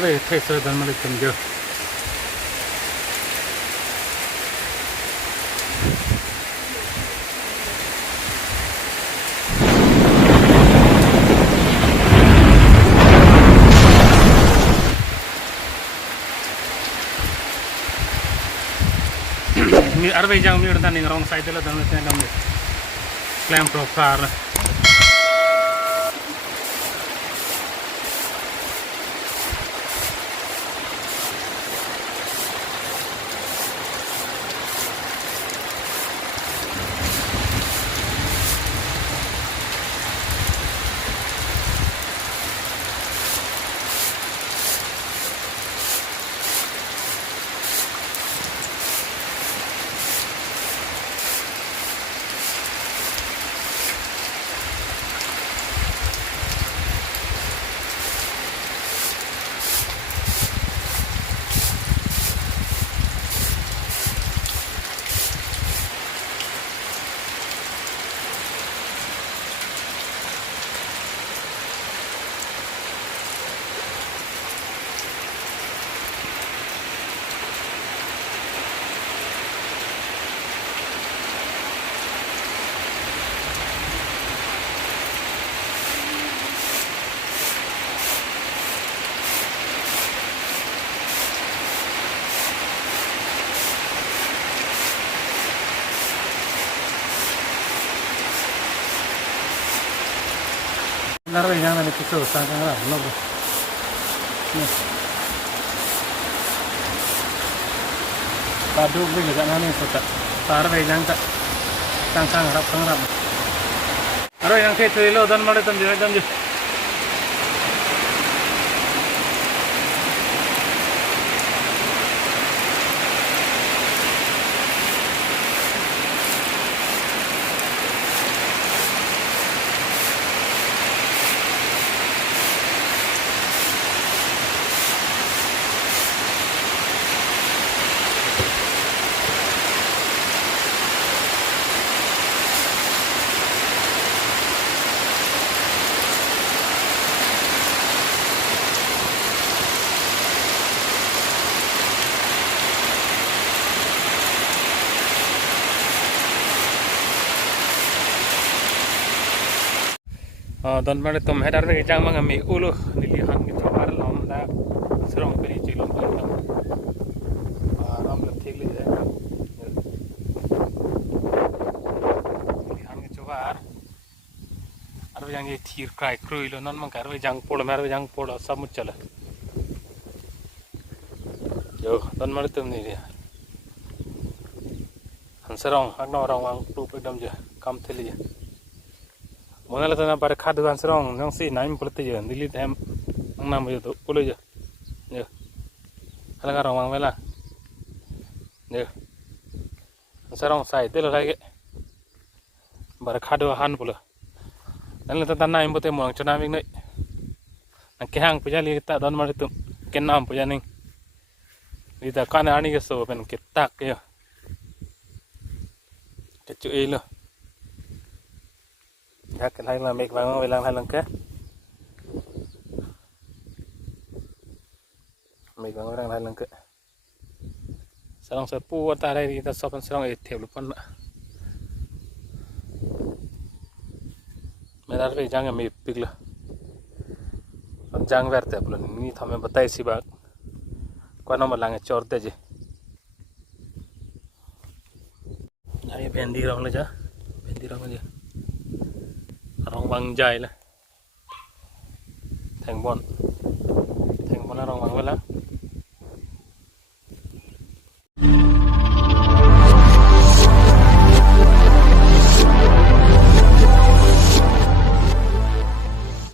Arve taste dan malik tumjo. Mi arve jang mi dan ning wrong side la dan dam clamp proper. Arve jang dan itu susah kan lah, no. Padu beli juga nani suka. Arve jang tak tangkang harap pengarap. Arve jang kayak tu lo dan malah tanjir. Don male tom hedar ve jang mang mi ulu nilihan ki chawar lom da srong peri chilom pa ram le thik le ja nilihan ki chawar ar ve jang ye thir kai krui lo non mang kar ve jang pol mar ve jang pol samut chala yo don male tom ni han srong ak no rong ang tu pe dam ja kam theli ja Mona la tana bar khad gan srong nang si naim pulte je dilit em nam je to pule je ne ala ga rong vela ne srong sai te la ge bar khad han pula nan la tana naim bote mong chana ming nei nang ke hang puja li ta don mar tum ken nam puja ning li ta kana ani ge so pen ke tak ke ke chu e lo ya cái này là mình vào làm hai lần kia mình vào làm hai lần kia xong sẽ pu ta đây thì ta so phân xong thì theo lúc phân nữa mình đã về trang mình biết là trang vert है बोलो नहीं था मैं बताई सी बात कोई ना मलांगे चोरते जी ये भेंडी रंग ले जा भेंडी रंग ले जा rong băng dài là thành bọn là rong băng vậy là